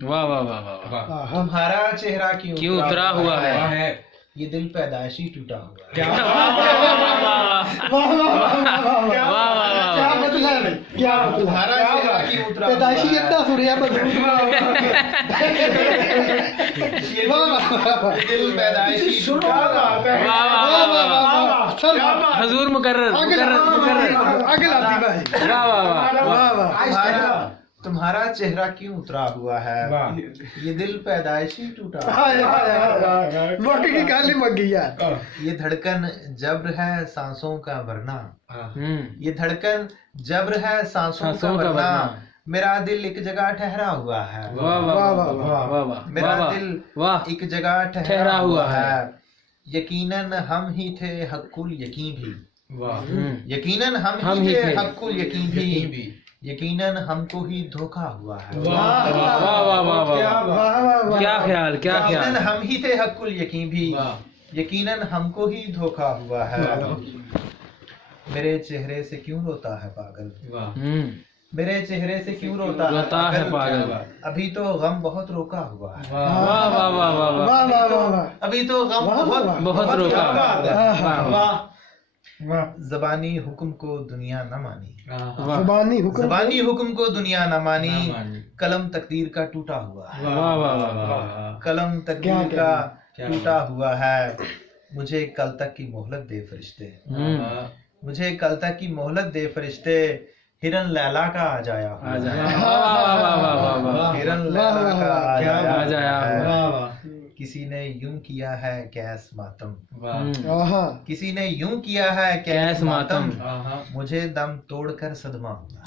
واہ واہ واہ واہ واہ، تمہارا چہرہ کیوں اترا ہوا ہے؟ یہ دل پیدائشی ٹوٹا ہوا ہے. واہ واہ واہ واہ، کیا مطلب ہے؟ کیا مطلب؟ تمہارا چہرہ کیوں اترا پیدائشی ہوا اتنا سنیا بس. ہے؟ دل پیدائشی ٹوٹا ہوا ہے. واہ واہ واہ واہ، حضور مقرر مقرر مقرر، اگلا دی بھائی. واہ واہ واہ، واہ واہ. تمہارا چہرہ کیوں اترا ہوا ہے؟ یہ دل پیدائشی ٹوٹا ہوا ہائے ہائے ہائے، موقع کی گل ہی مک گئی یار. ہے. یہ دھڑکن جبر ہے سانسوں کا ورنہ، یہ دھڑکن جبر ہے سانسوں کا ورنہ، میرا دل ایک جگہ ٹھہرا ہوا ہے. واہ واہ واہ واہ واہ، میرا دل واہ، ایک جگہ ٹھہرا ہوا ہے. یقیناً ہم ہی تھے حق الیقین بھی، یقیناً ہم ہی تھے حق الیقین بھی، یقیناً ہم کو ہی دھوکا ہوا ہے. واہ واہ واہ واہ، کیا خیال کیا یقیناً خیال، ہم ہی تھے حق الیقین بھی، یقیناً ہم کو ہی دھوکا ہوا ہے. میرے چہرے سے کیوں روتا ہے پاگل، میرے چہرے سے کیوں روتا ہے پاگل، ابھی تو غم بہت روکا ہوا ہے. واہ واہ واہ واہ واہ، واہ واہ واہ. ابھی تو غم بہت روکا، زبانی حکم کو دنیا نہ مانی، زبانی حکم. زبانی حکم کو دنیا نہ مانی، قلم تقدیر کا ٹوٹا ہوا ہے. واہ واہ واہ واہ، قلم تقدیر کا ٹوٹا ہوا ہے. مجھے کل تک کی مہلت دے فرشتے، مجھے کل تک کی مہلت دے فرشتے، ہرن لیلا کا آ جایا ہوا ہے. ہرن لیلا کا آ جایا ہوا ہے. کسی نے یوں کیا ہے کیس ماتم، کسی نے یوں کیا ہے کیس ماتم، مجھے دم توڑ کر صدمہ ہوا،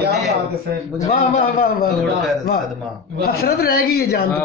کیا بات ہے. مجھے واہ واہ واہ توڑ کر واہ، صدمہ. حسرت رہ گئی ہے جان تو.